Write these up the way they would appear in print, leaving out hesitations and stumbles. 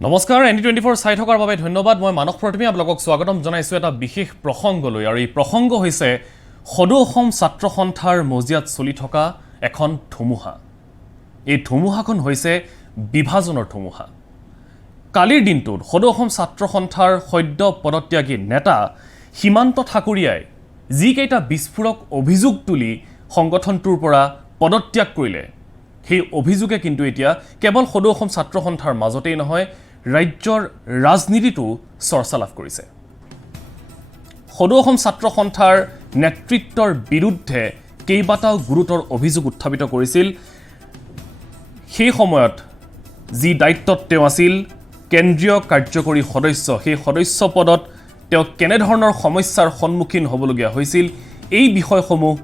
নমস্কাৰ ND24 চাই থকাৰ বাবে ধন্যবাদ মই মানস প্ৰথমে আপোনালোকক স্বাগতম জনাইছো এটা বিশেষ প্ৰসংগলৈ আৰু এই প্ৰসংগ হৈছে সদৌ অসম ছাত্ৰ সন্থাৰ মজিয়াত চলি থকা এখন ধুমুহা এই ধুমুহাখন হৈছে বিভাজনৰ ধুমুহা কালিৰ দিনটোত সদৌ অসম ছাত্ৰ সন্থাৰ সদ্য পদত্যাগী নেতা সীমান্ত ঠাকুৰীয়াই যি কেইটা বিস্ফোৰক অভিযোগ তুলি সংগঠনটোৰ পৰা পদত্যাগ কৰিলে সেই অভিযোগে কিন্তু এতিয়া কেৱল সদৌ অসম ছাত্ৰ সন্থাৰ মাজতেই নহয় ৰাজ্যৰ ৰাজনীতিটো চৰ্চা লাভ কৰিছে সদৌ অসম ছাত্ৰ সন্থাৰ নেতৃত্বৰ বিৰুদ্ধে কেইবাটাও গুৰুতৰ অভিযোগ উত্থাপিত কৰিছিল সেই সময়ত যি দায়িত্বত তেওঁ আছিল কেন্দ্ৰীয় কাৰ্যকৰী সদস্য সেই সদস্য পদত তেওঁ কেনে ধৰণৰ সমস্যাৰ সন্মুখীন হ'বলগীয়া হৈছিল এই বিষয়সমূহ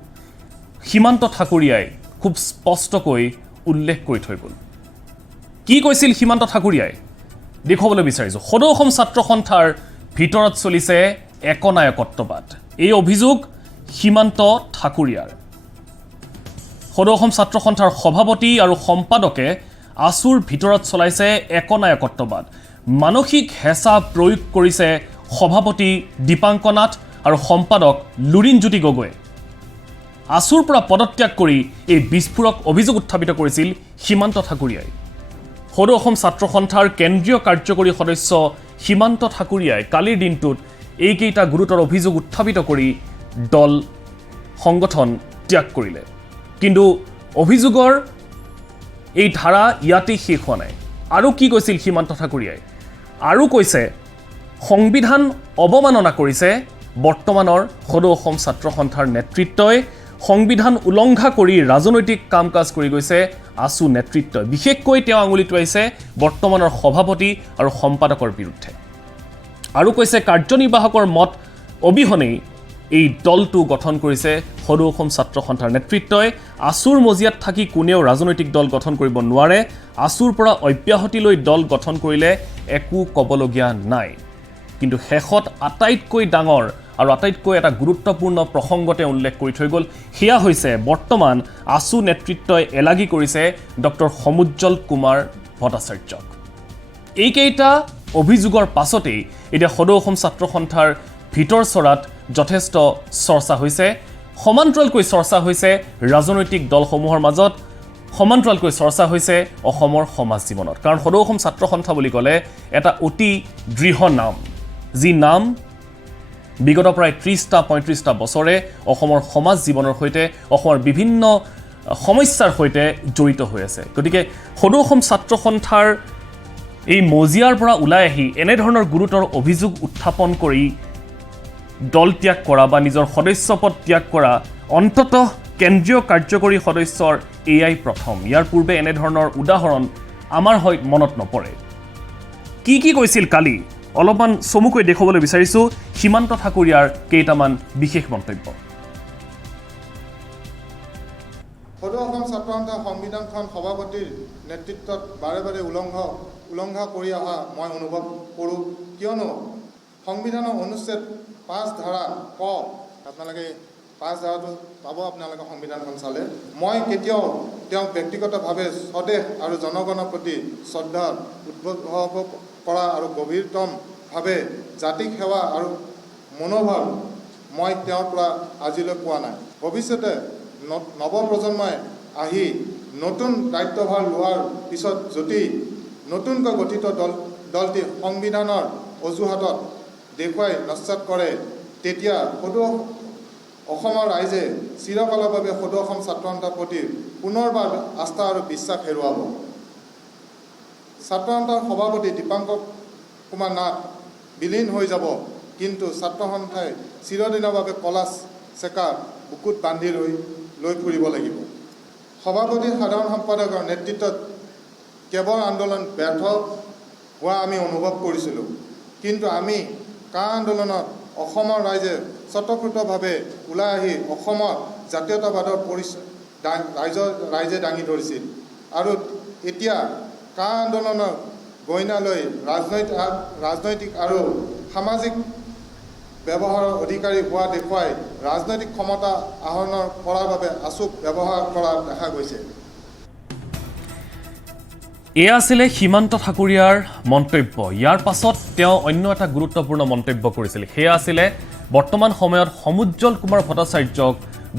সীমান্ত ঠাকুৰীয়াই খুব স্পষ্টকৈ উল্লেখ কৰি থৈ গ'ল কি কৈছিল সীমান্ত ঠাকুৰীয়াই দেখুৱাবলৈ বিচাৰিছো সদৌ অসম ছাত্ৰ সন্থাৰ ভিতৰত চলিছে একনায়কত্ববাদ এই অভিযোগ সীমান্ত ঠাকুৰীয়াৰ সদৌ অসম ছাত্ৰ সন্থাৰ সভাপতি আৰু সম্পাদকে আসুৰ ভিতৰত চলাইছে একনায়কত্ববাদ মানসিক হেঁচা প্ৰয়োগ কৰিছে সভাপতি দীপাংকনাথ আৰু সম্পাদক লুৰিণজ্যোতি গগৈ আসুৰ পৰা পদত্যাগ কৰি এই বিস্ফোৰক অভিযোগ উত্থাপিত কৰিছিল সীমান্ত ঠাকুৰীয়াই সদৌ অসম ছাত্ৰ সন্থাৰ কেন্দ্ৰীয় কাৰ্যকৰী সদস্য সীমান্ত ঠাকুৰীয়াই কালিৰ দিনটোত এইকেইটা গুৰুতৰ অভিযোগ উত্থাপিত কৰি দল সংগঠন ত্যাগ কৰিলে কিন্তু অভিযোগৰ এই ধাৰা ইয়াতেই শেষ হোৱা নাই আৰু কি কৈছিল সীমান্ত ঠাকুৰীয়াই আৰু কৈছে সংবিধান অৱমাননা কৰিছে বৰ্তমানৰ সদৌ অসম ছাত্ৰ সন্থাৰ নেতৃত্বই সংবিধান উলংঘা কৰি ৰাজনৈতিক কাম কাজ কৰি গৈছে আসু নেতৃত্ব বিশেষকৈ তেওঁ আঙুলি টোৱাইছে বৰ্তমানৰ সভাপতি আৰু সম্পাদকৰ বিৰুদ্ধে আৰু কৈছে কাৰ্যনিৰ্বাহকৰ মত অবিহনেই এই দলটো গঠন কৰিছে সদৌ অসম ছাত্ৰ সন্থাৰ নেতৃত্বই আসুৰ মজিয়াত থাকি কোনেও ৰাজনৈতিক দল গঠন কৰিব নোৱাৰে আসুৰ পৰা অব্যাহতিলৈ দল গঠন কৰিলে একো ক'বলগীয়া নাই কিন্তু শেষত আটাইতকৈ ডাঙৰ আৰু আটাইতকৈ এটা গুৰুত্বপূৰ্ণ প্ৰসংগতে উল্লেখ কৰি থৈ গ'ল সেয়া হৈছে বৰ্তমান আসু নেতৃত্বই এলাগি কৰিছে ডক্টৰ সমুজ্জ্বল কুমাৰ ভট্টাচাৰ্যক এইকেইটা অভিযোগৰ পাছতেই এতিয়া সদৌ অসম ছাত্ৰ সন্থাৰ ভিতৰ চৰাত যথেষ্ট চৰ্চা হৈছে সমান্তৰালকৈ চৰ্চা হৈছে ৰাজনৈতিক দলসমূহৰ মাজত সমান্তৰালকৈ চৰ্চা হৈছে অসমৰ সমাজ জীৱনত কাৰণ সদৌ অসম ছাত্ৰ সন্থা বুলি ক'লে এটা অতি দৃঢ় নাম যি নাম বিগত প্ৰায় ৩০-৩৫টা বছৰে অসমৰ সমাজ জীৱনৰ সৈতে অসমৰ বিভিন্ন সমস্যাৰ সৈতে জড়িত হৈ আছে গতিকে সদৌ অসম ছাত্ৰ সন্থাৰ এই মজিয়াৰ পৰা ওলাই আহি এনেধৰণৰ গুৰুতৰ অভিযোগ উত্থাপন কৰি দল ত্যাগ কৰা বা নিজৰ সদস্যপদ ত্যাগ কৰা অন্ততঃ কেন্দ্ৰীয় কাৰ্যকৰী সদস্যৰ এয়াই প্ৰথম ইয়াৰ পূৰ্বে এনেধৰণৰ উদাহৰণ আমাৰ মনত নপৰে কি কৈছিল কালি অলপমান চমুকৈ দেখুৱাবলৈ বিচাৰিছো সীমান্ত ঠাকুৰীয়াৰ কেইটামান বিশেষ মন্তব্য সদৌ অসম ছাত্ৰ সন্থা সংবিধানখন সভাপতিৰ নেতৃত্বত বাৰে বাৰে উলংঘা কৰি অহা মই অনুভৱ কৰোঁ কিয়নো সংবিধানৰ অনুচ্ছেদ 5 ধাৰা ক আপোনালোকে 5 ধাৰাটো পাব আপোনালোকে সংবিধানখন চালে মই কেতিয়াও তেওঁ ব্যক্তিগতভাৱে স্বদেশ আৰু জনগণৰ প্ৰতি শ্ৰদ্ধা উদ্ভৱ কৰা আৰু গভীৰতমভাৱে জাতিক সেৱা আৰু মনোভাৱ মই তেওঁৰ পৰা আজিলৈ পোৱা নাই ভৱিষ্যতে নৱপ্ৰজন্মই আহি নতুন দায়িত্বভাৰ লোৱাৰ পিছত যদি নতুনকৈ গঠিত দলটি সংবিধানৰ অজুহাতত দেখুৱাই নস্যাৎ কৰে তেতিয়া সদৌ অসমৰ ৰাইজে চিৰকালৰ বাবে সদৌ অসম ছাত্ৰ সন্থাৰ প্ৰতি পুনৰবাৰ আস্থা আৰু বিশ্বাস হেৰুৱাব ছাত্ৰ সন্থাৰ সভাপতি দীপাংকৰ কুমাৰ নাথ বিলীন হৈ যাব কিন্তু ছাত্ৰ সন্থাই চিৰদিনৰ বাবে কলা চেকা বুকুত বান্ধি লৈ ফুৰিব লাগিব সভাপতি সাধাৰণ সম্পাদকৰ নেতৃত্বত কেৱল আন্দোলন ব্যৰ্থ হোৱা আমি অনুভৱ কৰিছিলোঁ কিন্তু আমি কা আন্দোলনত অসমৰ ৰাইজে স্বতঃস্ফূৰ্তভাৱে ওলাই আহি অসমৰ জাতীয়তাবাদৰ পৰিচয় ৰাইজে দাঙি ধৰিছিল আৰু এতিয়া কা আন্দোলনৰ গইনালৈ ৰাজনৈতিক আৰু সামাজিক ব্যৱহাৰৰ অধিকাৰী হোৱা দেখুৱাই ৰাজনৈতিক ক্ষমতা আহৰণৰ কৰাৰ বাবে আসুক ব্যৱহাৰ কৰা দেখা গৈছে এয়া আছিলে সীমান্ত ঠাকুৰীয়াৰ মন্তব্য। ইয়াৰ পাছত তেওঁ অন্য এটা গুৰুত্বপূৰ্ণ মন্তব্য কৰিছিল। সেয়া আছিলে বৰ্তমান সময়ত সমুজ্জ্বল কুমাৰ ভট্টাচাৰ্যক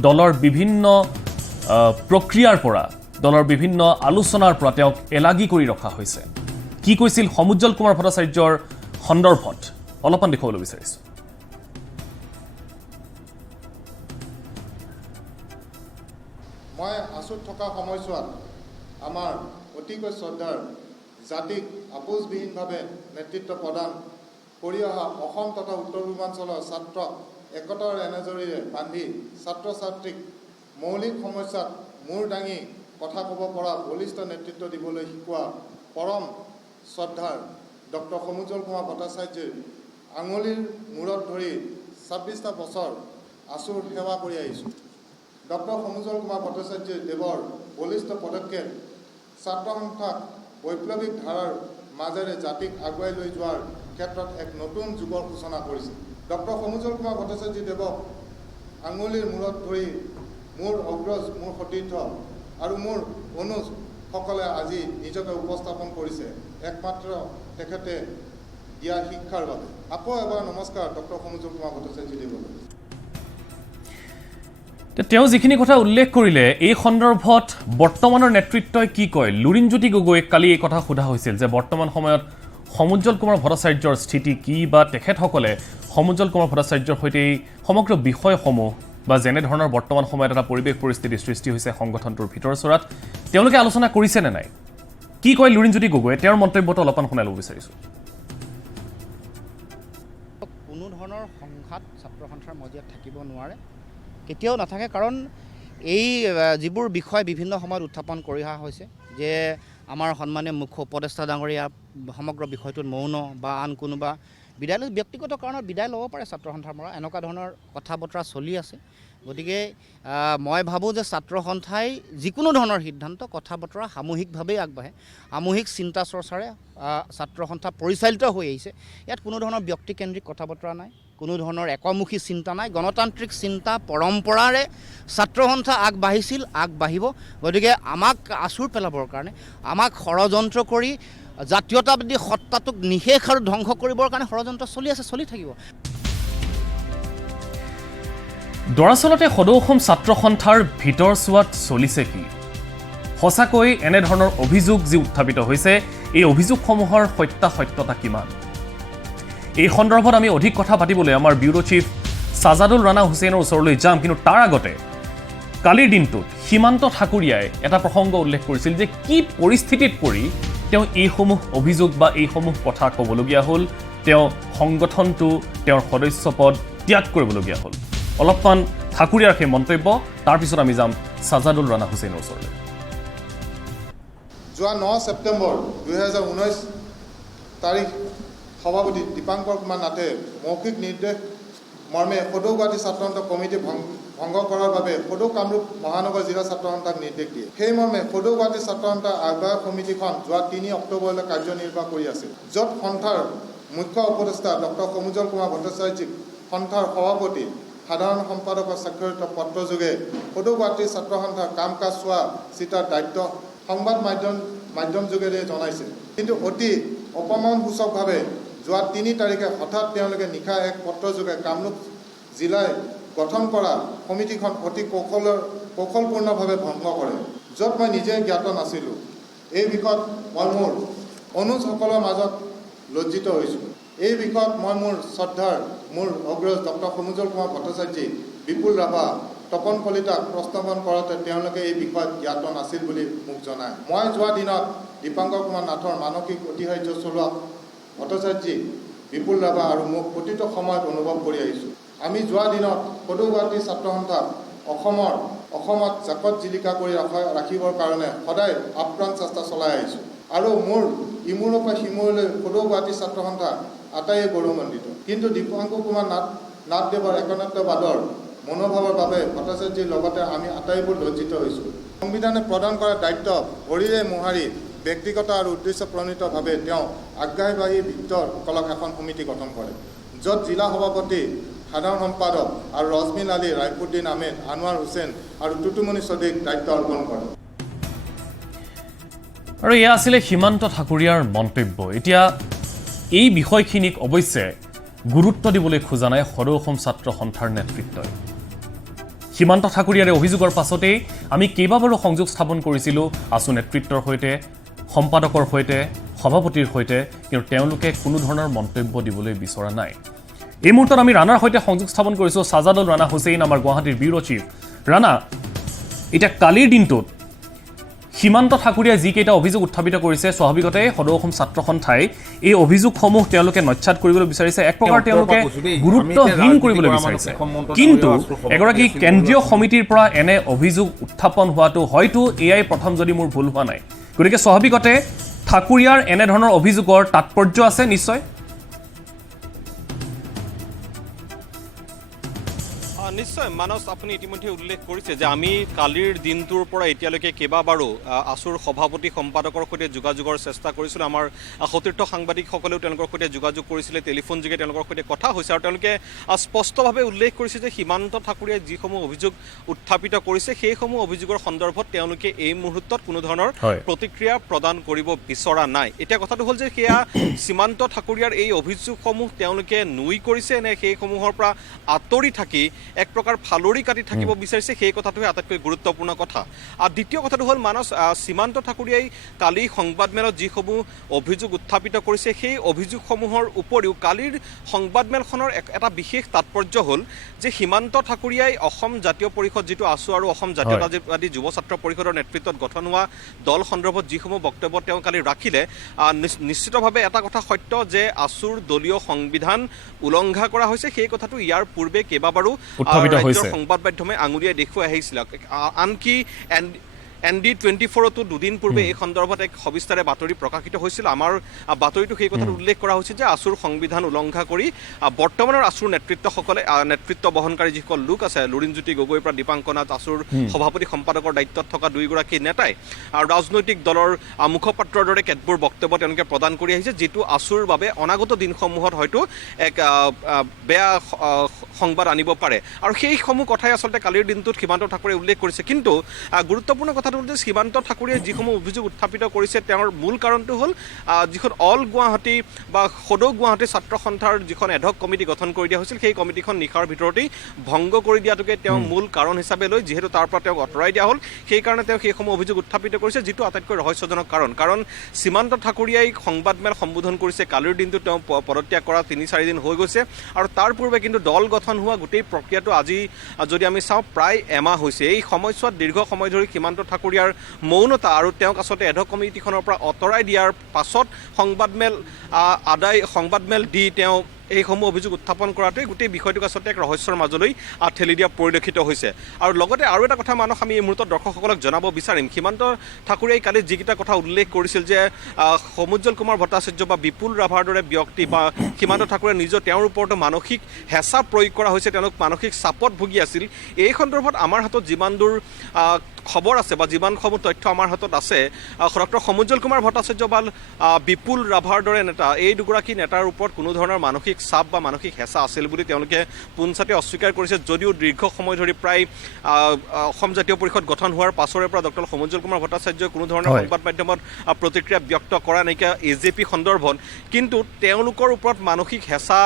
দলৰ বিভিন্ন প্ৰক্ৰিয়াৰ পৰা, দলৰ বিভিন্ন আলোচনাৰ পৰা তেওঁক এলাগি কৰি ৰখা হৈছে। কি কৈছিল সমুজ্জ্বল কুমাৰ ভট্টাচাৰ্যৰ সন্দৰ্ভত অলপমান দেখুৱাবলৈ বিচাৰিছোঁ। মই আছুত থকা সময়ছোৱাত আমাৰ অতিকৈ শ্ৰদ্ধাৰ জাতিক আপোচবিহীনভাৱে নেতৃত্ব প্ৰদান কৰি অহা অসম তথা উত্তৰ পূৰ্বাঞ্চলৰ ছাত্ৰক একতাৰ এনাজৰীৰে বান্ধি ছাত্ৰ ছাত্ৰীক মৌলিক সমস্যাত মূৰ দাঙি কথা ক'ব পৰা বলিষ্ঠ নেতৃত্ব দিবলৈ শিকোৱা পৰম শ্ৰদ্ধাৰ ডক্টৰ সমুজ্জ্বল কুমাৰ ভট্টাচাৰ্যৰ আঙুলিৰ মূৰত ধৰি 26টা বছৰ আছুৰ সেৱা কৰি আহিছোঁ। ডক্টৰ সমুজ্জ্বল কুমাৰ ভট্টাচাৰ্য দেৱৰ বলিষ্ঠ পদক্ষেপ ছাত্ৰ সন্থাক বৈপ্লৱিক ধাৰাৰ মাজেৰে জাতিক আগুৱাই লৈ যোৱাৰ ক্ষেত্ৰত এক নতুন যুগৰ সূচনা কৰিছে। ডক্টৰ সমুজ্জ্বল কুমাৰ ভট্টাচাৰ্য দেৱক আঙুলিৰ মূৰত ধৰি মোৰ অগ্ৰজ, মোৰ সতীৰ্থ আৰু মোৰ অনুজসকলে আজি নিজকে উপস্থাপন কৰিছে একমাত্ৰ তেখেতে দিয়া শিক্ষাৰ বাবে। আকৌ এবাৰ নমস্কাৰ ডক্টৰ সমুজ্জ্বল কুমাৰ ভট্টাচাৰ্য দেৱলৈ। তেওঁ যিখিনি কথা উল্লেখ কৰিলে এই সন্দৰ্ভত বৰ্তমানৰ নেতৃত্বই কি কয়। লুৰিণজ্যোতি গগৈক কালি এই কথা সোধা হৈছিল যে বৰ্তমান সময়ত সমুজ্জ্বল কুমাৰ ভট্টাচাৰ্যৰ স্থিতি কি, বা তেখেতসকলে সমুজ্জ্বল কুমাৰ ভট্টাচাৰ্যৰ সৈতে এই সমগ্ৰ বিষয়সমূহ বা যেনেধৰণৰ বৰ্তমান সময়ত এটা পৰিৱেশ পৰিস্থিতিৰ সৃষ্টি হৈছে সংগঠনটোৰ ভিতৰচৰাত, তেওঁলোকে আলোচনা কৰিছে নে নাই। কি কয় লুৰিণজ্যোতি গগৈয়ে, তেওঁৰ মন্তব্যটো অলপমান শুনাই ল'ব বিচাৰিছোঁ। কোনো ধৰণৰ সংঘাত ছাত্ৰ সন্থাৰ মজিয়াত থাকিব নোৱাৰে, কেতিয়াও নাথাকে। কাৰণ এই যিবোৰ বিষয় বিভিন্ন সময়ত উত্থাপন কৰি অহা হৈছে যে আমাৰ সন্মানীয় মুখ্য উপদেষ্টা ডাঙৰীয়া সমগ্ৰ বিষয়টোত মৌন বা আন কোনোবা বিদায় ব্যক্তিগত কাৰণত বিদায় ল'ব পাৰে ছাত্ৰ সন্থাৰ পৰা, এনেকুৱা ধৰণৰ কথা বতৰা চলি আছে। গতিকে মই ভাবোঁ যে ছাত্ৰ সন্থাই যিকোনো ধৰণৰ সিদ্ধান্ত কথা বতৰা সামূহিকভাৱেই আগবাঢ়ে, সামূহিক চিন্তা চৰ্চাৰে ছাত্ৰ সন্থা পৰিচালিত হৈ আহিছে। ইয়াত কোনো ধৰণৰ ব্যক্তিকেন্দ্ৰিক কথা বতৰা নাই, কোনো ধৰণৰ একমুখী চিন্তা নাই। গণতান্ত্ৰিক চিন্তা পৰম্পৰাৰে ছাত্ৰ সন্থা আগবাঢ়িছিল, আগবাঢ়িব। গতিকে আমাক আঁচুৰ পেলাবৰ কাৰণে, আমাক ষড়যন্ত্ৰ কৰি জাতীয়তাবাদী সত্তাটোক নিশেষ আৰু ধ্বংস কৰিবৰ কাৰণে ষড়যন্ত্ৰ চলি আছে, চলি থাকিব। দৰাচলতে সদৌ অসম ছাত্ৰ সন্থাৰ ভিতৰচোৱাত চলিছে কি? সঁচাকৈ এনেধৰণৰ অভিযোগ যি উত্থাপিত হৈছে, এই অভিযোগসমূহৰ সত্যাসত্যতা কিমান? এই সন্দৰ্ভত আমি অধিক কথা পাতিবলৈ আমাৰ ব্যুৰো চিফ ছাজাদুল ৰাণা হুছেইনৰ ওচৰলৈ যাম। কিন্তু তাৰ আগতে কালিৰ দিনটোত সীমান্ত ঠাকুৰীয়াই এটা প্ৰসংগ উল্লেখ কৰিছিল যে কি পৰিস্থিতিত পৰি তেওঁ এইসমূহ অভিযোগ বা এইসমূহ কথা ক'বলগীয়া হ'ল, তেওঁ সংগঠনটো, তেওঁৰ সদস্য পদ ত্যাগ কৰিবলগীয়া হ'ল। অলপমান ঠাকুৰীয়াৰ সেই মন্তব্য, তাৰপিছত আমি যাম ছাজাদুল ৰাণা হুছেইনৰ ওচৰলৈ। যোৱা 9 ছেপ্টেম্বৰ 2019 তাৰিখ সভাপতি দীপাংকৰ কুমাৰ নাথে মৌখিক নিৰ্দেশ মৰ্মে সদৌ গুৱাহাটী ছাত্ৰ সন্থা কমিটি ভংগ কৰাৰ বাবে সদৌ কামৰূপ মহানগৰ জিলা ছাত্ৰ সন্থাক নিৰ্দেশ দিয়ে। সেই মৰ্মে সদৌ গুৱাহাটী ছাত্ৰ সন্থা আহ্বায়ক সমিতিখন যোৱা 3 অক্টোবৰলৈ কাৰ্যনিৰ্বাহ কৰি আছিল, য'ত সন্থাৰ মুখ্য উপদেষ্টা ডক্টৰ সমুজ্জ্বল কুমাৰ ভট্টাচাৰ্যক সন্থাৰ সভাপতি সাধাৰণ সম্পাদকৰ স্বাক্ষৰিত পত্ৰযোগে সদৌ গুৱাহাটী ছাত্ৰ সন্থাৰ কাম কাজ চোৱা চিতাৰ দায়িত্ব সংবাদ মাধ্যম যোগেৰে জনাইছিল। কিন্তু অতি অপমানসূচকভাৱে যোৱা 3 তাৰিখে হঠাৎ তেওঁলোকে নিশা এক পত্ৰযোগে কামৰূপ জিলাই গঠন কৰা সমিতিখন অতি কৌশলপূৰ্ণভাৱে ভংগ কৰে, য'ত মই নিজে জ্ঞাত নাছিলোঁ। এই বিষয়ত মই মোৰ অনুজসকলৰ মাজত লজ্জিত হৈছোঁ। এই বিষয়ত মই মোৰ শ্ৰদ্ধাৰ মোৰ অগ্ৰজ ডক্টৰ সমুজ্জ্বল কুমাৰ ভট্টাচাৰ্য, বিপুল ৰাভা, তপন কলিতাক প্ৰস্তাৱন কৰোঁতে তেওঁলোকে এই বিষয়ত জ্ঞাত নাছিল বুলি মোক জনায়। মই যোৱা দিনত দীপাংকৰ কুমাৰ নাথৰ মানসিক অতিসাহ্য চলোৱা ভট্টাচাৰ্য, বিপুল ৰাভা আৰু মোক প্ৰতিটো সময়ত অনুভৱ কৰি আহিছোঁ। আমি যোৱা দিনত সদৌ গুৱাহাটী ছাত্ৰ সন্থাক অসমত জাকত জিলিকা কৰি ৰাখিবৰ কাৰণে সদায় আপ্ৰাণ চেষ্টা চলাই আহিছোঁ। আৰু মোৰ ইমূৰৰ পৰা সিমূৰলৈ সদৌ গুৱাহাটী ছাত্ৰ সন্থা আটাইয়ে গৌৰৱান্বিত। কিন্তু দীপাংকৰ কুমাৰ নাথদেৱৰ একনাত্মবাদৰ মনোভাৱৰ বাবে ভট্টাচাৰ্যৰ লগতে আমি আটাইবোৰ লজ্জিত হৈছোঁ। সংবিধানে প্ৰদান কৰা দায়িত্ব ভৰিৰে মোহাৰি ব্যক্তিগত আৰু উদ্দেশ্য প্ৰণীতভাৱে তেওঁ আজ্ঞাবাহী বৃত্তসকলক এখন সমিতি গঠন কৰে, য'ত জিলা সভাপতি, সাধাৰণ সম্পাদক আৰু ৰজমিন আলী, ৰাইফুদ্দিন আহমেদ, আনোৱাৰ হুছেইন আৰু টুটুমণি চৌধুৰীক দায়িত্ব অৰ্পণ কৰে। আৰু এয়া আছিলে সীমান্ত ঠাকুৰীয়াৰ মন্তব্য। এতিয়া এই বিষয়খিনিক অৱশ্যে গুৰুত্ব দিবলৈ খোজা নাই সদৌ অসম ছাত্ৰ সন্থাৰ নেতৃত্বই। সীমান্ত ঠাকুৰীয়াৰে অভিযোগৰ পাছতেই আমি কেইবাবাৰো সংযোগ স্থাপন কৰিছিলোঁ আছু নেতৃত্বৰ সৈতে, সম্পাদকৰ সৈতে, সভাপতিৰ সৈতে, কিন্তু তেওঁলোকে কোনো ধৰণৰ মন্তব্য দিবলৈ বিচৰা নাই। এই মুহূৰ্তত আমি ৰাণাৰ সৈতে সংযোগ স্থাপন কৰিছোঁ। ছাজাদুল ৰাণা হুছেইন আমাৰ গুৱাহাটীৰ ব্যুৰ' চিফ। ৰাণা, এতিয়া কালিৰ দিনটোত সীমান্ত ঠাকুৰীয়াই যিকেইটা অভিযোগ উত্থাপিত কৰিছে, স্বাভাৱিকতে সদৌ অসম ছাত্ৰ সন্থাই এই অভিযোগসমূহ তেওঁলোকে নচ্ছাত কৰিবলৈ বিচাৰিছে, এক প্ৰকাৰ তেওঁলোকে গুৰুত্বহীন কৰিবলৈ বিচাৰিছে। কিন্তু এগৰাকী কেন্দ্ৰীয় সমিতিৰ পৰা এনে অভিযোগ উত্থাপন হোৱাটো হয়তো এয়াই প্ৰথম, যদি মোৰ ভুল হোৱা নাই। গতিকে স্বাভাৱিকতে ঠাকুৰীয়াৰ এনেধৰণৰ অভিযোগৰ তাৎপৰ্য আছে নিশ্চয়। নিশ্চয় মানস, আপুনি ইতিমধ্যে উল্লেখ কৰিছে যে আমি কালিৰ দিনটোৰ পৰা এতিয়ালৈকে কেইবাবাৰো আছুৰ সভাপতি সম্পাদকৰ সৈতে যোগাযোগৰ চেষ্টা কৰিছিলোঁ। আমাৰ সতীৰ্থ সাংবাদিকসকলেও তেওঁলোকৰ সৈতে যোগাযোগ কৰিছিলে, টেলিফোন যোগে তেওঁলোকৰ সৈতে কথা হৈছে আৰু তেওঁলোকে স্পষ্টভাৱে উল্লেখ কৰিছে যে সীমান্ত ঠাকুৰীয়াই যিসমূহ অভিযোগ উত্থাপিত কৰিছে সেইসমূহ অভিযোগৰ সন্দৰ্ভত তেওঁলোকে এই মুহূৰ্তত কোনো ধৰণৰ প্ৰতিক্ৰিয়া প্ৰদান কৰিব বিচৰা নাই। এতিয়া কথাটো হ'ল যে সেয়া সীমান্ত ঠাকুৰীয়াৰ এই অভিযোগসমূহ তেওঁলোকে নুই কৰিছে নে সেইসমূহৰ পৰা আঁতৰি থাকি এক প্ৰকাৰ ফালৰি কাটি থাকিব বিচাৰিছে, সেই কথাটোহে আটাইতকৈ গুৰুত্বপূৰ্ণ কথা। আৰু দ্বিতীয় কথাটো হ'ল মানস, সীমান্ত ঠাকুৰীয়াই কালি সংবাদমেলত যিসমূহ অভিযোগ উত্থাপিত কৰিছে সেই অভিযোগসমূহৰ উপৰিও কালিৰ সংবাদমেলখনৰ এটা বিশেষ তাৎপৰ্য হ'ল যে সীমান্ত ঠাকুৰীয়াই অসম জাতীয় পৰিষদ, যিটো আছু আৰু অসম জাতীয়তাবাদী যুৱ ছাত্ৰ পৰিষদৰ নেতৃত্বত গঠন হোৱা দল সন্দৰ্ভত যিসমূহ বক্তব্য তেওঁ কালি ৰাখিলে, নিশ্চিতভাৱে এটা কথা সত্য যে আছুৰ দলীয় সংবিধান উলংঘা কৰা হৈছে। সেই কথাটো ইয়াৰ পূৰ্বে কেইবাবাৰো ৰাজ্যৰ সংবাদ মাধ্যমে আঙুলিয়াই দেখুৱাই আহিছিল। আনকি ND24তো দুদিন পূৰ্বে এই সন্দৰ্ভত এক সবিস্তাৰে বাতৰি প্ৰকাশিত হৈছিল। আমাৰ বাতৰিটো সেই কথাত উল্লেখ কৰা হৈছিল যে আছুৰ সংবিধান উলংঘা কৰি বৰ্তমানৰ আছুৰ নেতৃত্ব বহনকাৰী যিসকল লোক আছে, লুৰিণজ্যোতি গগৈৰ পৰা দীপাংকৰ নাথ, আছুৰ সভাপতি সম্পাদকৰ দায়িত্বত থকা দুয়োগৰাকী নেতাই ৰাজনৈতিক দলৰ মুখপাত্ৰৰ দৰে কেতবোৰ বক্তব্য তেওঁলোকে প্ৰদান কৰি আহিছে, যিটো আছুৰ বাবে অনাগত দিনসমূহত হয়তো এক বেয়া সংবাদ আনিব পাৰে। আৰু সেইসমূহ কথাই আচলতে কালিৰ দিনটোত সীমান্ত ঠাকুৰীয়াই উল্লেখ কৰিছে। কিন্তু গুৰুত্বপূৰ্ণ কথাটো হ'ল যে সীমান্ত ঠাকুৰীয়াই যিসমূহ অভিযোগ উত্থাপিত কৰিছে তেওঁৰ মূল কাৰণটো হ'ল যিখন অল গুৱাহাটী বা সদৌ গুৱাহাটী ছাত্ৰ সন্থাৰ যিখন এডহক কমিটি গঠন কৰি দিয়া হৈছিল, সেই কমিটিখন নিশাৰ ভিতৰতেই ভংগ কৰি দিয়াটোকে তেওঁ মূল কাৰণ হিচাপে লৈ, যিহেতু তাৰ পৰা তেওঁক আঁতৰাই দিয়া হ'ল, সেইকাৰণে তেওঁ সেইসমূহ অভিযোগ উত্থাপিত কৰিছে, যিটো আটাইতকৈ ৰহস্যজনক কাৰণ সীমান্ত ঠাকুৰীয়াই সংবাদমেল সম্বোধন কৰিছে কালিৰ দিনটো তেওঁ পদত্যাগ কৰা ৩-৪ দিন হৈ গৈছে। আৰু তাৰ পূৰ্বে কিন্তু দল গঠন হোৱা গোটেই প্ৰক্ৰিয়াটো আজি যদি আমি চাওঁ প্ৰায় এমাহ হৈছে। এই সময়ছোৱাত দীৰ্ঘ সময় ধৰি সীমান্ত ঠাকুৰীয়াৰ মৌনতা আৰু তেওঁক আচলতে এডহক কমিটিখনৰ পৰা আঁতৰাই দিয়াৰ পাছত সংবাদমেল দি তেওঁ এইসমূহ অভিযোগ উত্থাপন কৰাটোৱে গোটেই বিষয়টোক আচলতে এক ৰহস্যৰ মাজলৈ ঠেলি দিয়া পৰিলক্ষিত হৈছে। আৰু লগতে আৰু এটা কথা মানস আমি এই মুহূৰ্তত দৰ্শকসকলক জনাব বিচাৰিম, সীমান্ত ঠাকুৰীয়াই কালি যিকেইটা কথা উল্লেখ কৰিছিল যে সমুজ্জ্বল কুমাৰ ভট্টাচাৰ্য বা বিপুল ৰাভাৰ দৰে ব্যক্তি বা সীমান্ত ঠাকুৰীয়াই তেওঁৰ ওপৰতো মানসিক হেঁচা প্ৰয়োগ কৰা হৈছে, তেওঁলোক মানসিক চাপত ভুগি আছিল। এই সন্দৰ্ভত আমাৰ হাতত যিমান দূৰ খবৰ আছে বা যিমানসমূহ তথ্য আমাৰ হাতত আছে, ডক্টৰ সমুজ্জ্বল কুমাৰ ভট্টাচাৰ্য বা বিপুল ৰাভাৰ দৰে নেতা, এই দুগৰাকী নেতাৰ ওপৰত কোনো ধৰণৰ মানসিক চাপ বা মানসিক হেঁচা আছিল বুলি তেওঁলোকে পোনছাতে অস্বীকাৰ কৰিছে। যদিও দীৰ্ঘ সময় ধৰি প্ৰায় অসম জাতীয় পৰিষদ গঠন হোৱাৰ পাছৰে পৰা ডক্টৰ সমুজ্জ্বল কুমাৰ ভট্টাচাৰ্যই কোনো ধৰণৰ সংবাদ মাধ্যমত প্ৰতিক্ৰিয়া ব্যক্ত কৰা নাইকিয়া AJP সন্দৰ্ভত, কিন্তু তেওঁলোকৰ ওপৰত মানসিক হেঁচা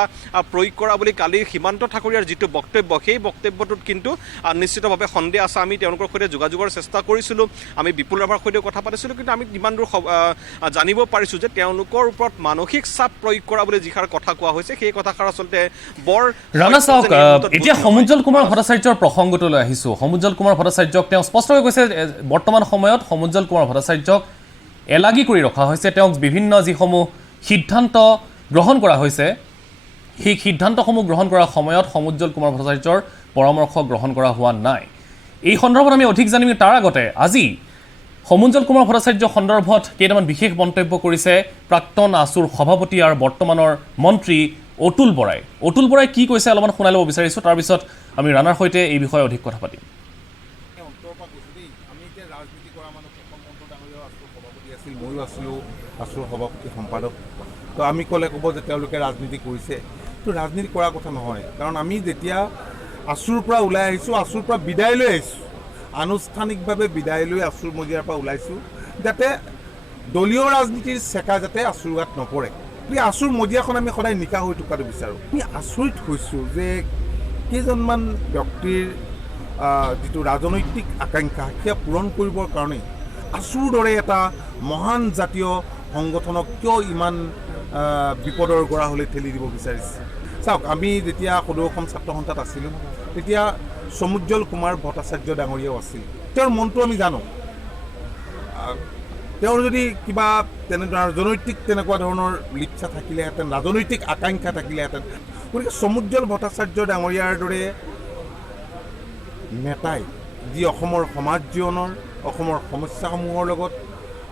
প্ৰয়োগ কৰা বুলি কালিৰ সীমান্ত ঠাকুৰীয়াৰ যিটো বক্তব্য, সেই বক্তব্যটোত কিন্তু নিশ্চিতভাৱে সন্দেহ আছে। আমি তেওঁলোকৰ সৈতে যোগাযোগৰ চেষ্টা কৰিছিলোঁ, আমি বিপুল ৰাভাৰ সৈতেও কথা পাতিছিলোঁ, কিন্তু আমি যিমান দূৰ জানিব পাৰিছোঁ যে তেওঁলোকৰ ওপৰত মানসিক চাপ প্ৰয়োগ কৰা বুলি যিষাৰ কথা কোৱা হৈছে, সেই কথাষাৰ আচলতে বৰ ৰাণা চাওক, এতিয়া সমুজ্জ্বল কুমাৰ ভট্টাচাৰ্যৰ প্ৰসংগটোলৈ আহিছোঁ। সমুজ্জ্বল কুমাৰ ভট্টাচাৰ্যক তেওঁ স্পষ্টকৈ কৈছে বৰ্তমান সময়ত সমুজ্জ্বল কুমাৰ ভট্টাচাৰ্যক এলাগি কৰি ৰখা হৈছে, তেওঁক বিভিন্ন যিসমূহ সিদ্ধান্ত গ্ৰহণ কৰা হৈছে সেই সিদ্ধান্তসমূহ গ্ৰহণ কৰাৰ সময়ত সমুজ্জ্বল কুমাৰ ভট্টাচাৰ্যৰ পৰামৰ্শ গ্ৰহণ কৰা হোৱা নাই। এই সন্দৰ্ভত আমি অধিক জানিম। তাৰ আগতে আজি সমুজ্জ্বল কুমাৰ ভট্টাচাৰ্য সন্দৰ্ভত কেইটামান বিশেষ মন্তব্য কৰিছে প্ৰাক্তন আছুৰ সভাপতি আৰু বৰ্তমানৰ মন্ত্ৰী অতুল বৰাই। অতুল বৰাই কি কৈছে অলপমান শুনাই ল'ব বিচাৰিছোঁ, তাৰপিছত আমি ৰাণাৰ সৈতে এই বিষয়ে অধিক কথা পাতিম। আমি এতিয়া ৰাজনীতি কৰা মানুহ ডাঙৰীয়া আছুৰ সভাপতি আছিল, ময়ো আছিলোঁ আছুৰ সভাপতি সম্পাদক। তো আমি ক'লে ক'ব যে তেওঁলোকে ৰাজনীতি কৰিছে, তো ৰাজনীতি কৰাৰ কথা নহয়। কাৰণ আমি যেতিয়া আছুৰ পৰা ওলাই আহিছোঁ, আছুৰ পৰা বিদায় লৈ আহিছোঁ, আনুষ্ঠানিকভাৱে বিদায় লৈ আছুৰ মজিয়াৰ পৰা ওলাইছোঁ, যাতে দলীয় ৰাজনীতিৰ চেকা যাতে আছুৰ গাত নপৰে। গতিকে আছুৰ মজিয়াখন আমি সদায় নিকা হৈ থকাটো বিচাৰোঁ। আমি আচৰিত হৈছোঁ যে কেইজনমান ব্যক্তিৰ যিটো ৰাজনৈতিক আকাংক্ষা সেয়া পূৰণ কৰিবৰ কাৰণে আছুৰ দৰে এটা মহান জাতীয় সংগঠনক কিয় ইমান বিপদৰ গৰাহলৈ ঠেলি দিব বিচাৰিছে। চাওক, আমি যেতিয়া সদৌ অসম ছাত্ৰ সন্থাত আছিলোঁ তেতিয়া সমুজ্জ্বল কুমাৰ ভট্টাচাৰ্য ডাঙৰীয়াও আছিল। তেওঁৰ মনটো আমি জানো। তেওঁৰ যদি কিবা ৰাজনৈতিক তেনেকুৱা ধৰণৰ লিপ্সা থাকিলেহেঁতেন, ৰাজনৈতিক আকাংক্ষা থাকিলেহেঁতেন, গতিকে সমুজ্জ্বল ভট্টাচাৰ্য ডাঙৰীয়াৰ দৰে নেতাই যি অসমৰ সমাজ জীৱনৰ অসমৰ সমস্যাসমূহৰ লগত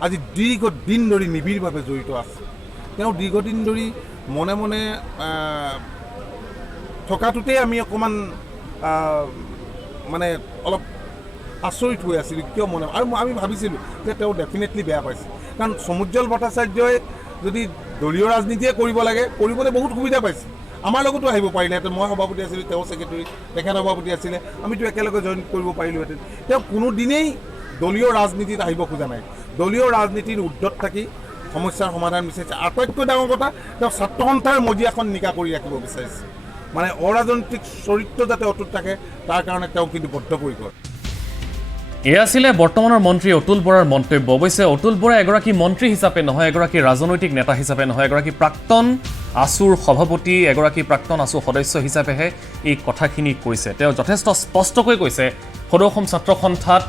আজি দীৰ্ঘদিন ধৰি নিবিড়ভাৱে জড়িত আছে। তেওঁ দীৰ্ঘদিন ধৰি মনে মনে থকাটোতেই আমি অকণমান মানে অলপ আচৰিত হৈ আছিলোঁ কিয় মনে, আৰু আমি ভাবিছিলোঁ যে তেওঁ ডেফিনেটলি বেয়া পাইছে। কাৰণ সমুজ্জ্বল ভট্টাচাৰ্যই যদি দলীয় ৰাজনীতিয়ে কৰিব লাগে, কৰিবলৈ বহুত সুবিধা পাইছে। আমাৰ লগতো আহিব পাৰিলেহেঁতেন। মই সভাপতি আছিলোঁ, তেওঁ ছেক্ৰেটেৰী, তেখেত সভাপতি আছিলে, আমিতো একেলগে জইন কৰিব পাৰিলোহেঁতেন। তেওঁ কোনোদিনেই দলীয় ৰাজনীতিত আহিব খোজা নাই। দলীয় ৰাজনীতিৰ ঊৰ্ধত থাকি সমস্যাৰ সমাধান বিচাৰিছে। আটাইতকৈ ডাঙৰ কথা, তেওঁ ছাত্ৰ সন্থাৰ মজিয়াখন নিকা কৰি ৰাখিব বিচাৰিছে। মানে অৰাজনৈতিক চৰিত্ৰ যাতে অটুট থাকে তাৰ কাৰণে তেওঁ কিন্তু বদ্ধপৰিকৰ। এয়া আছিলে বৰ্তমানৰ মন্ত্ৰী অতুল বৰাৰ মন্তব্য। অৱশ্যে অতুল বৰা এগৰাকী মন্ত্ৰী হিচাপে নহয়, এগৰাকী ৰাজনৈতিক নেতা হিচাপে নহয়, এগৰাকী প্ৰাক্তন আছুৰ সভাপতি, এগৰাকী প্ৰাক্তন আছু সদস্য হিচাপেহে এই কথাখিনি কৈছে। তেওঁ যথেষ্ট স্পষ্টকৈ কৈছে সদৌ অসম ছাত্ৰ সন্থাত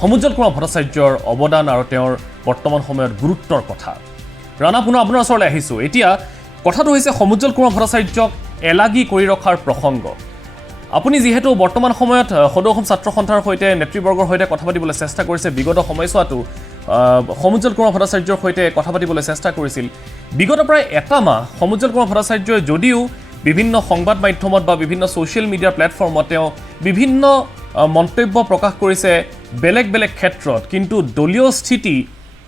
সমুজ্জ্বল কুমাৰ ভট্টাচাৰ্যৰ অৱদান আৰু তেওঁৰ বৰ্তমান সময়ত গুৰুত্বৰ কথা। ৰাণা, পুনৰ আপোনাৰ ওচৰলৈ আহিছোঁ। এতিয়া কথাটো হৈছে সমুজ্জ্বল কুমাৰ ভট্টাচাৰ্যক এলাগি কৰি ৰখাৰ প্ৰসংগ। আপুনি যিহেতু বৰ্তমান সময়ত সদৌ অসম ছাত্ৰ সন্থাৰ সৈতে নেতৃবৰ্গৰ সৈতে কথা পাতিবলৈ চেষ্টা কৰিছে, বিগত সময়ছোৱাতো সমুজ্জ্বল কুমাৰ ভট্টাচাৰ্যৰ সৈতে কথা পাতিবলৈ চেষ্টা কৰিছিল। বিগত প্ৰায় এটা মাহ সমুজ্জ্বল কুমাৰ ভট্টাচাৰ্যই যদিও বিভিন্ন সংবাদ মাধ্যমত বা বিভিন্ন ছ'চিয়েল মিডিয়াৰ প্লেটফৰ্মত তেওঁ বিভিন্ন মন্তব্য প্ৰকাশ কৰিছে বেলেগ বেলেগ ক্ষেত্ৰত, কিন্তু দলীয় স্থিতি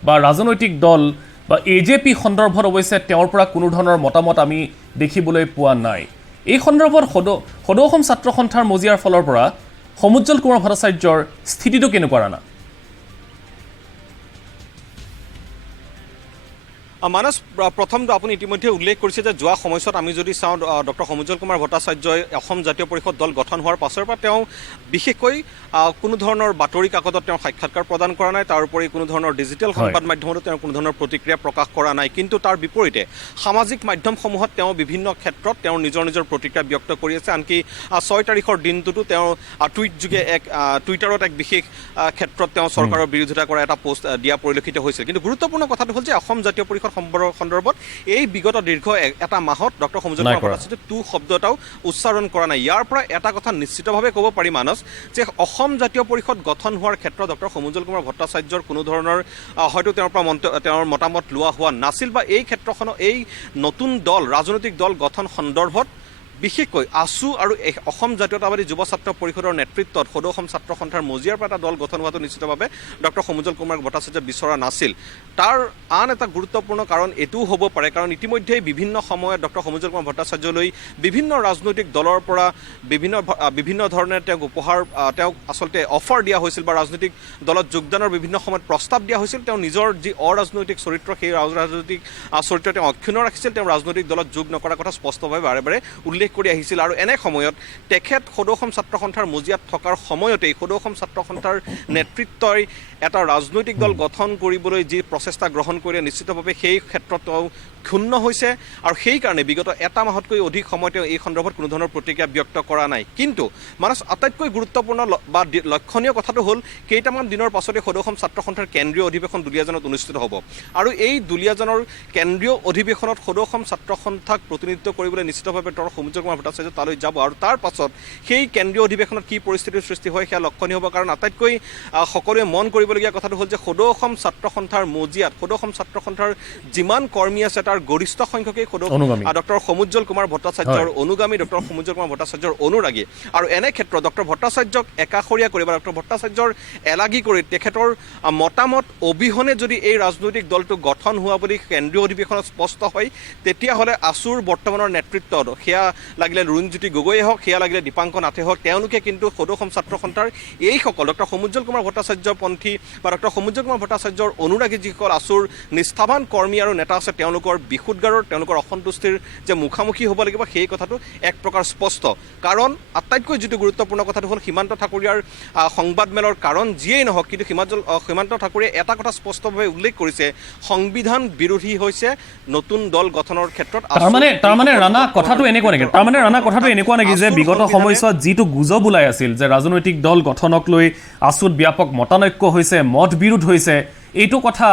বা ৰাজনৈতিক দল বা AJP সন্দৰ্ভত অৱশ্যে তেওঁৰ পৰা কোনো ধৰণৰ মতামত আমি দেখিবলৈ পোৱা নাই। এই সন্দৰ্ভত সদৌ অসম ছাত্ৰ সন্থাৰ মজিয়াৰ ফালৰ পৰা সমুজ্জ্বল কুমাৰ ভট্টাচাৰ্যৰ স্থিতিটো কেনেকুৱা ৰাণা? মানস, প্ৰথমটো আপুনি ইতিমধ্যে উল্লেখ কৰিছে যে যোৱা সময়ছোৱাত আমি যদি চাওঁ ডক্টৰ সমুজ্জ্বল কুমাৰ ভট্টাচাৰ্যই অসম জাতীয় পৰিষদ দল গঠন হোৱাৰ পাছৰ পৰা তেওঁ বিশেষকৈ কোনো ধৰণৰ বাতৰি কাকতত তেওঁ সাক্ষাৎকাৰ প্ৰদান কৰা নাই। তাৰোপৰি কোনো ধৰণৰ ডিজিটেল সংবাদ মাধ্যমতো তেওঁ কোনো ধৰণৰ প্ৰতিক্ৰিয়া প্ৰকাশ কৰা নাই। কিন্তু তাৰ বিপৰীতে সামাজিক মাধ্যমসমূহত তেওঁ বিভিন্ন ক্ষেত্ৰত তেওঁৰ নিজৰ প্ৰতিক্ৰিয়া ব্যক্ত কৰি আছে। আনকি 6 তাৰিখৰ দিনটোতো তেওঁ টুইটযোগে টুইটাৰত এক বিশেষ ক্ষেত্ৰত তেওঁ চৰকাৰৰ বিৰোধিতা কৰা এটা পোষ্ট দিয়া পৰিলক্ষিত হৈছিল। কিন্তু গুৰুত্বপূৰ্ণ কথাটো হ'ল যে অসম জাতীয় পৰিষদ সন্দৰ্ভত এই বিগত দীৰ্ঘ এটা মাহত ডক্টৰ সমুজ্জ্বল কুমাৰ ভট্টাচাৰ্যই টু শব্দ এটাও উচ্চাৰণ কৰা নাই। ইয়াৰ পৰা এটা কথা নিশ্চিতভাৱে ক'ব পাৰি মানস, যে অসম জাতীয় পৰিষদ গঠন হোৱাৰ ক্ষেত্ৰত ডক্টৰ সমুজ্জ্বল কুমাৰ ভট্টাচাৰ্যৰ কোনো ধৰণৰ হয়তো তেওঁৰ মতামত লোৱা হোৱা নাছিল, বা এই ক্ষেত্ৰখনৰ এই নতুন দল ৰাজনৈতিক দল গঠন সন্দৰ্ভত বিশেষকৈ আছু আৰু অসম জাতীয়তাবাদী যুৱ ছাত্ৰ পৰিষদৰ নেতৃত্বত সদৌ অসম ছাত্ৰ সন্থাৰ মজিয়াৰ পৰা এটা দল গঠন হোৱাটো নিশ্চিতভাৱে ডক্টৰ সমুজ্জ্বল কুমাৰ ভট্টাচাৰ্যই বিচৰা নাছিল। তাৰ আন এটা গুৰুত্বপূৰ্ণ কাৰণ এইটোও হ'ব পাৰে, কাৰণ ইতিমধ্যেই বিভিন্ন সময়ত ডক্টৰ সমুজ্জ্বল কুমাৰ ভট্টাচাৰ্যলৈ বিভিন্ন ৰাজনৈতিক দলৰ পৰা বিভিন্ন ধৰণে তেওঁক আচলতে অফাৰ দিয়া হৈছিল, বা ৰাজনৈতিক দলত যোগদানৰ বিভিন্ন সময়ত প্ৰস্তাৱ দিয়া হৈছিল। তেওঁ নিজৰ যি অৰাজনৈতিক চৰিত্ৰ, সেই ৰাজনৈতিক চৰিত্ৰ তেওঁ অক্ষুণ্ণ ৰাখিছিল। তেওঁ ৰাজনৈতিক দলত যোগ নকৰাৰ কথা স্পষ্টভাৱে বাৰে বাৰে উল্লেখ কৰি আহিছিল। আৰু এনে সময়ত তেখেত সদৌ অসম ছাত্ৰ সন্থাৰ মজিয়াত থকাৰ সময়তেই সদৌ অসম ছাত্ৰ সন্থাৰ নেতৃত্বই এটা ৰাজনৈতিক দল গঠন কৰিবলৈ যি প্ৰচেষ্টা গ্ৰহণ কৰিলে, নিশ্চিতভাৱে সেই ক্ষেত্ৰত তেওঁ ক্ষুণ্ণ হৈছে। আৰু সেইকাৰণে বিগত এটা মাহতকৈ অধিক সময় তেওঁ এই সন্দৰ্ভত কোনো ধৰণৰ প্ৰতিক্ৰিয়া ব্যক্ত কৰা নাই। কিন্তু মানস, আটাইতকৈ গুৰুত্বপূৰ্ণ বা লক্ষণীয় কথাটো হ'ল কেইটামান দিনৰ পাছতে সদৌ অসম ছাত্ৰ সন্থাৰ কেন্দ্ৰীয় অধিৱেশন দুলীয়াজানত অনুষ্ঠিত হ'ব। আৰু এই দুলীয়াজানৰ কেন্দ্ৰীয় অধিৱেশনত সদৌ অসম ছাত্ৰ সন্থাক প্ৰতিনিধিত্ব কৰিবলৈ নিশ্চিতভাৱে ডক্টৰ সমুজ্জ্বল কুমাৰ ভট্টাচাৰ্য তালৈ যাব। আৰু তাৰ পাছত সেই কেন্দ্ৰীয় অধিৱেশনত কি পৰিস্থিতিৰ সৃষ্টি হয় সেয়া লক্ষণীয় হ'ব। কাৰণ আটাইতকৈ সকলোৱে মন কৰিবলগীয়া কথাটো হ'ল যে সদৌ অসম ছাত্ৰ সন্থাৰ মজিয়াত সদৌ অসম ছাত্ৰ সন্থাৰ যিমান কৰ্মী আছে তাৰ গৰিষ্ঠ সংখ্যকেই ডক্টৰ সমুজ্জ্বল কুমাৰ ভট্টাচাৰ্যৰ অনুগামী, ডক্টৰ সমুজ্জ্বল কুমাৰ ভট্টাচাৰ্যৰ অনুৰাগী। আৰু এনে ক্ষেত্ৰত ডক্টৰ ভট্টাচাৰ্যক একাষৰীয়া কৰি বা ডক্টৰ ভট্টাচাৰ্যৰ এলাগি কৰি তেখেতৰ মতামত অবিহনে যদি এই ৰাজনৈতিক দলটো গঠন হোৱা বুলি কেন্দ্ৰীয় অধিৱেশনত স্পষ্ট হয়, তেতিয়াহ'লে আছুৰ বৰ্তমানৰ নেতৃত্বত সেয়া লাগিলে লুৰিণজ্যোতি গগৈয়ে হওক সেয়া লাগিলে দীপাংক নাথে হওক তেওঁলোকে কিন্তু সদৌ অসম ছাত্ৰ সন্থাৰ এইসকল ডক্টৰ সমুজ্জ্বল কুমাৰ ভট্টাচাৰ্য পন্থী বা ডক্টৰ সমুজ্জ্বল কুমাৰ ভট্টাচাৰ্যৰ অনুৰাগী যিসকল আছুৰ নিষ্ঠাৱান কৰ্মী আৰু নেতা আছে তেওঁলোকৰ বিশুদ্ধাৰৰ তেওঁলোকৰ অসন্তুষ্টিৰ যে মুখামুখি হ'ব লাগিব সেই কথাটো এক প্ৰকাৰ স্পষ্ট কাৰণ আটাইতকৈ যিটো গুৰুত্বপূৰ্ণ কথাটো হ'ল সীমান্ত ঠাকুৰীয়াৰ সংবাদমেলৰ কাৰণ যিয়েই নহওক কিন্তু সীমান্ত ঠাকুৰীয়ে এটা কথা স্পষ্টভাৱে উল্লেখ কৰিছে সংবিধান বিৰোধী হৈছে নতুন দল গঠনৰ ক্ষেত্ৰত তাৰমানে ৰাণা কথাটো এনেকুৱা নেকি যে বিগত সময়ছোৱাত যিটো গুজব ওলাই আছিল যে ৰাজনৈতিক দল গঠনক লৈ আছুত ব্যাপক মতানৈক্য হৈছে মত বিৰোধ হৈছে এইটো কথা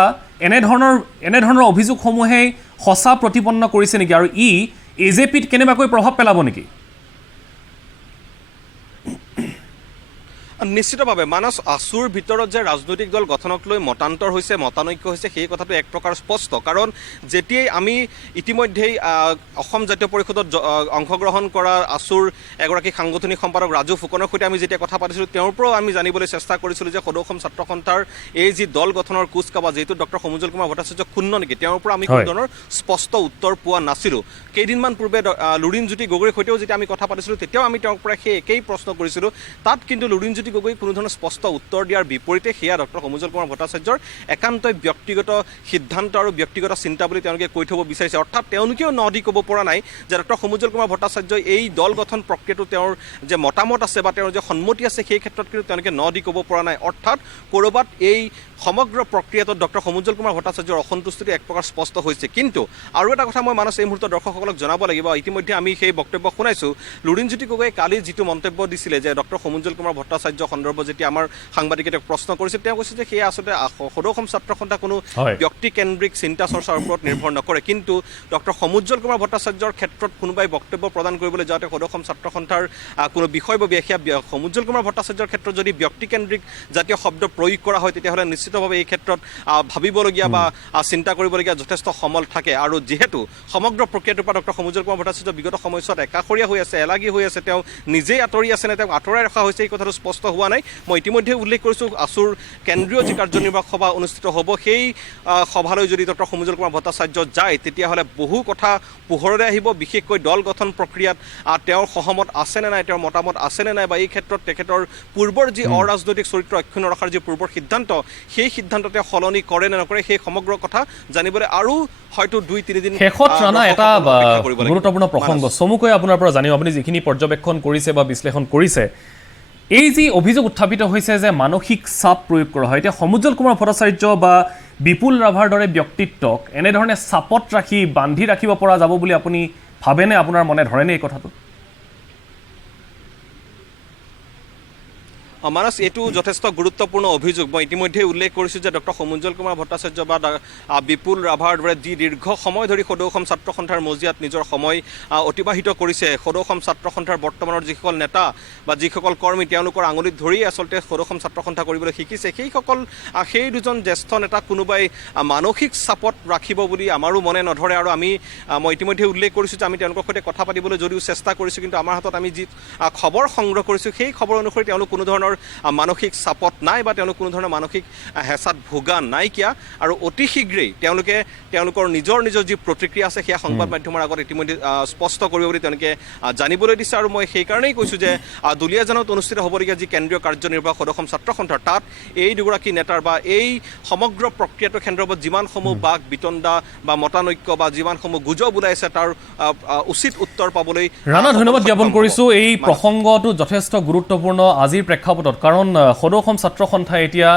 এনেধৰণৰ অভিযোগসমূহেই সঁচা প্ৰতিপন্ন কৰিছে নেকি আৰু ই এজেপিত কেনেবাকৈ প্ৰভাৱ পেলাব নেকি নিশ্চিতভাৱে মানস আছুৰ ভিতৰত যে ৰাজনৈতিক দল গঠনক লৈ মতান্তৰ হৈছে মতানৈক্য হৈছে সেই কথাটো এক প্ৰকাৰ স্পষ্ট কাৰণ যেতিয়াই আমি ইতিমধ্যেই অসম জাতীয় পৰিষদত অংশগ্ৰহণ কৰা আছুৰ এগৰাকী সাংগঠনিক সম্পাদক ৰাজু ফুকনৰ সৈতে আমি যেতিয়া কথা পাতিছিলোঁ তেওঁৰ পৰাও আমি জানিবলৈ চেষ্টা কৰিছিলোঁ যে সদৌ অসম ছাত্ৰ সন্থাৰ এই যি দল গঠনৰ কুচকাৱাজ যিহেতু ডক্টৰ সমুজ্জ্বল কুমাৰ ভট্টাচাৰ্য ক্ষুণ্ণ নেকি তেওঁৰ পৰা আমি কোনো ধৰণৰ স্পষ্ট উত্তৰ পোৱা নাছিলোঁ কেইদিনমান পূৰ্বে লুৰিণজ্যোতি গগৈৰ সৈতেও যেতিয়া আমি কথা পাতিছিলোঁ তেতিয়াও আমি তেওঁৰ পৰা সেই একেই প্ৰশ্ন কৰিছিলোঁ তাত কিন্তু লুৰিণজ্যোতি গগৈ কোনো ধৰণৰ স্পষ্ট উত্তৰ দিয়াৰ বিপৰীতে সেয়া ডক্টৰ সমুজ্জ্বল কুমাৰ ভট্টাচাৰ্যৰ একান্তই ব্যক্তিগত সিদ্ধান্ত আৰু ব্যক্তিগত চিন্তা বুলি তেওঁলোকে কৈ থ'ব বিচাৰিছে অৰ্থাৎ তেওঁলোকেও ন দি ক'ব পৰা নাই যে ডক্টৰ সমুজ্জ্বল কুমাৰ ভট্টাচাৰ্যই এই দল গঠন প্ৰক্ৰিয়াটো তেওঁৰ যে মতামত আছে বা তেওঁৰ যে সন্মতি আছে সেই ক্ষেত্ৰত কিন্তু তেওঁলোকে ন দি ক'ব পৰা নাই অৰ্থাৎ ক'ৰবাত এই সমগ্ৰ প্ৰক্ৰিয়াটোত ডক্টৰ সমুজ্জ্বল কুমাৰ ভট্টাচাৰ্যৰ অসন্তুষ্টিটো এক প্ৰকাৰ স্পষ্ট হৈছে কিন্তু আৰু এটা কথা মই মানস এই মুহূৰ্তত দৰ্শকসকলক জনাব লাগিব ইতিমধ্যে আমি সেই বক্তব্য শুনাইছোঁ লুৰিণজ্যোতি গগৈয়ে কালি যিটো মন্তব্য দিছিলে যে ডক্টৰ সমুজ্জ্বল কুমাৰ ভট্টাচাৰ্য সন্দৰ্ভত যেতিয়া আমাৰ সাংবাদিকে তেওঁক প্ৰশ্ন কৰিছিল তেওঁ কৈছে যে সেয়া আচলতে সদৌ অসম ছাত্ৰ সন্থা কোনো ব্যক্তিকেন্দ্ৰিক চিন্তা চৰ্চাৰ ওপৰত নিৰ্ভৰ নকৰে কিন্তু ডক্টৰ সমুজ্জ্বল কুমাৰ ভট্টাচাৰ্যৰ ক্ষেত্ৰত কোনোবাই বক্তব্য প্ৰদান কৰিবলৈ যাওঁতে সদৌ অসম ছাত্ৰ সন্থাৰ কোনো বিষয়ববীয়া সেয়া সমুজ্জ্বল কুমাৰ ভট্টাচাৰ্যৰ ক্ষেত্ৰত যদি ব্যক্তিকেন্দ্ৰিক জাতীয় শব্দ প্ৰয়োগ কৰা হয় তেতিয়াহ'লে নিশ্চিতভাৱে এই ক্ষেত্ৰত ভাবিবলগীয়া বা চিন্তা কৰিবলগীয়া যথেষ্ট সমল থাকে আৰু যিহেতু সমগ্ৰ প্ৰক্ৰিয়াটোৰ পৰা ডক্টৰ সমুজ্জ্বল কুমাৰ ভট্টাচাৰ্য বিগত সময়ছোৱাত একাষৰীয়া হৈ আছে এলাগী হৈ আছে তেওঁ নিজেই আঁতৰি আছে নে তেওঁক আঁতৰাই ৰখা হৈছে এই কথাটো স্পষ্ট হোৱা নাই মই ইতিমধ্যে উল্লেখ কৰিছোঁ আছুৰ কেন্দ্ৰীয় যি কাৰ্যনিৰ্বাহক সভা অনুষ্ঠিত হ'ব সেই সভালৈ যদি ডক্টৰ সমুজ্জ্বল কুমাৰ ভট্টাচাৰ্য যায় তেতিয়াহ'লে বহু কথা পোহৰলৈ আহিব বিশেষকৈ দল গঠন প্ৰক্ৰিয়াত তেওঁৰ সহমত আছেনে নাই তেওঁৰ মতামত আছেনে নাই বা এই ক্ষেত্ৰত তেখেতৰ পূৰ্বৰ যি অৰাজনৈতিক চৰিত্ৰ অক্ষুণ্ণ ৰখাৰ যি পূৰ্বৰ সিদ্ধান্ত সেই সিদ্ধান্ততে সলনি কৰে নে নকৰে সেই সমগ্ৰ কথা জানিবলৈ আৰু হয়তো 2-3 দিন শেষত ৰাণা এটা গুৰুত্বপূৰ্ণ প্ৰসংগ চমুকৈ আপোনাৰ পৰা জানিম আপুনি যিখিনি পৰ্যবেক্ষণ কৰিছে বা বিশ্লেষণ কৰিছে এই যি অভিযোগ উত্থাপিত হৈছে যে মানসিক চাপ প্ৰয়োগ কৰা হয় এতিয়া সমুজ্জ্বল কুমাৰ ভট্টাচাৰ্য বা বিপুল ৰাভাৰ দৰে ব্যক্তিত্বক এনেধৰণে চাপত ৰাখি বান্ধি ৰাখিব পৰা যাব বুলি আপুনি ভাবেনে আপোনাৰ মনে ধৰেনে এই কথাটো মানস এইটো যথেষ্ট গুৰুত্বপূৰ্ণ অভিযোগ মই ইতিমধ্যে উল্লেখ কৰিছোঁ যে ডক্টৰ সমুজ্জ্বল কুমাৰ ভট্টাচাৰ্য বা বিপুল ৰাভাৰ দৰে যি দীৰ্ঘ সময় ধৰি সদৌ অসম ছাত্ৰ সন্থাৰ মজিয়াত নিজৰ সময় অতিবাহিত কৰিছে সদৌ অসম ছাত্ৰ সন্থাৰ বৰ্তমানৰ যিসকল নেতা বা যিসকল কৰ্মী তেওঁলোকৰ আঙুলিত ধৰিয়ে আচলতে সদৌ অসম ছাত্ৰ সন্থা কৰিবলৈ শিকিছে সেইসকল সেই দুজন জ্যেষ্ঠ নেতা কোনোবাই মানসিক চাপত ৰাখিব বুলি আমাৰো মনে নধৰে আৰু মই ইতিমধ্যে উল্লেখ কৰিছোঁ যে আমি তেওঁলোকৰ সৈতে কথা পাতিবলৈ যদিও চেষ্টা কৰিছোঁ কিন্তু আমাৰ হাতত আমি যি খবৰ সংগ্ৰহ কৰিছোঁ সেই খবৰ অনুসৰি তেওঁলোক কোনো ধৰণৰ মানসিক চাপত নাই বা তেওঁলোক কোনো ধৰণৰ মানসিক হেঁচাত ভোগা নাইকিয়া আৰু অতি শীঘ্ৰেই তেওঁলোকৰ নিজৰ যি প্ৰতিক্ৰিয়া আছে সেয়া সংবাদ মাধ্যমৰ আগত ইতিমধ্যে স্পষ্ট কৰিব বুলি তেওঁলোকে জানিবলৈ দিছে আৰু মই সেইকাৰণেই কৈছোঁ যে দুলীয়াজানত অনুষ্ঠিত হ'বলগীয়া যি কেন্দ্ৰীয় কাৰ্যনিৰ্বাহক সদৌ অসম ছাত্ৰ সন্থাৰ তাত এই দুগৰাকী নেতাৰ বা এই সমগ্ৰ প্ৰক্ৰিয়াটোৰ কেন্দ্ৰত যিমানসমূহ বাক বিতণ্ডা বা মতানৈক্য বা যিমানসমূহ গুজব ওলাইছে তাৰ উচিত উত্তৰ পাবলৈ ৰাণা ধন্যবাদ জ্ঞাপন কৰিছোঁ এই প্ৰসংগটো যথেষ্ট গুৰুত্বপূৰ্ণ আজিৰ প্ৰেক্ষাপটত কাৰণ সদৌ অসম ছাত্ৰ সন্থাই এতিয়া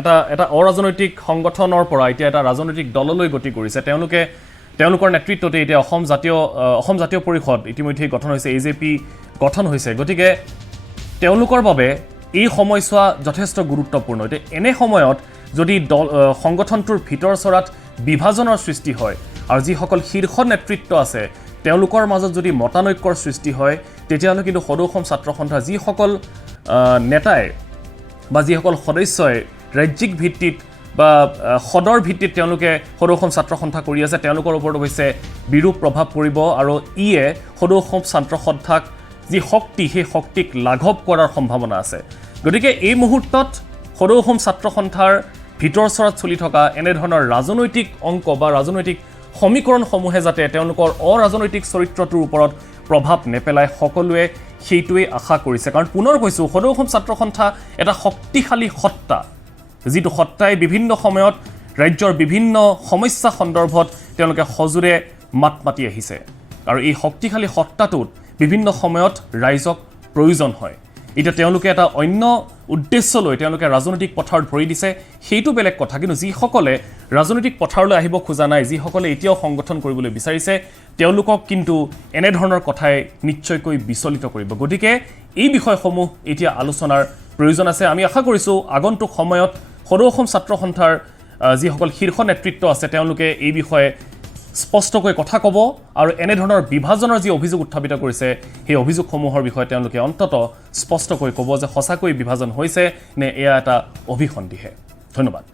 এটা অৰাজনৈতিক সংগঠনৰ পৰা এতিয়া এটা ৰাজনৈতিক দললৈ গতি কৰিছে তেওঁলোকৰ নেতৃত্বতে এতিয়া অসম জাতীয় পৰিষদ ইতিমধ্যে গঠন হৈছে এজেপি গঠন হৈছে গতিকে তেওঁলোকৰ বাবে এই সময়ছোৱা যথেষ্ট গুৰুত্বপূৰ্ণ এতিয়া এনে সময়ত যদি সংগঠনটোৰ ভিতৰ চৰাত বিভাজনৰ সৃষ্টি হয় আৰু যিসকল শীৰ্ষ নেতৃত্ব আছে তেওঁলোকৰ মাজত যদি মতানৈক্যৰ সৃষ্টি হয় তেতিয়াহ'লে কিন্তু সদৌ অসম ছাত্ৰ সন্থা যিসকল নেতাই বা যিসকল সদস্যই ৰাজ্যিক ভিত্তিত বা সদৰ ভিত্তিত তেওঁলোকে সদৌ অসম ছাত্ৰ সন্থা কৰি আছে তেওঁলোকৰ ওপৰত অৱশ্যে বিৰূপ প্ৰভাৱ পৰিব আৰু ইয়ে সদৌ অসম ছাত্ৰ সন্থাক যি শক্তি সেই শক্তিক লাঘৱ কৰাৰ সম্ভাৱনা আছে গতিকে এই মুহূৰ্তত সদৌ অসম ছাত্ৰ সন্থাৰ ভিতৰ চৰাত চলি থকা এনেধৰণৰ ৰাজনৈতিক অংক বা ৰাজনৈতিক সমীকৰণসমূহে যাতে তেওঁলোকৰ অৰাজনৈতিক চৰিত্ৰটোৰ ওপৰত প্ৰভাৱ নেপেলায় সকলোৱে সেইটোৱে আশা কৰিছে কাৰণ পুনৰ কৈছোঁ সদৌ অসম ছাত্ৰ সন্থা এটা শক্তিশালী সত্তা যিটো সত্তাই বিভিন্ন সময়ত ৰাজ্যৰ বিভিন্ন সমস্যা সন্দৰ্ভত তেওঁলোকে সজোৰে মাত মাতি আহিছে আৰু এই শক্তিশালী সত্তাটোত বিভিন্ন সময়ত ৰাইজক প্ৰয়োজন হয় এতিয়া তেওঁলোকে এটা অন্য উদ্দেশ্য লৈ তেওঁলোকে ৰাজনৈতিক পথাৰত ভৰি দিছে সেইটো বেলেগ কথা কিন্তু যিসকলে ৰাজনৈতিক পথাৰলৈ আহিব খোজা নাই যিসকলে এতিয়াও সংগঠন কৰিবলৈ বিচাৰিছে তেওঁলোকক কিন্তু এনেধৰণৰ কথাই নিশ্চয়কৈ বিচলিত কৰিব গতিকে এই বিষয়সমূহ এতিয়া আলোচনাৰ প্ৰয়োজন আছে আমি আশা কৰিছোঁ আগন্তুক সময়ত সদৌ অসম ছাত্ৰ সন্থাৰ যিসকল শীৰ্ষ নেতৃত্ব আছে তেওঁলোকে এই বিষয়ে স্পষ্টকৈ কথা ক'ব আৰু এনেধৰণৰ বিভাজনৰ যি অভিযোগ উত্থাপিত কৰিছে সেই অভিযোগসমূহৰ বিষয়ে তেওঁলোকে অন্ততঃ স্পষ্টকৈ ক'ব যে সঁচাকৈ বিভাজন হৈছে নে এয়া এটা অভিসন্ধিহে ধন্যবাদ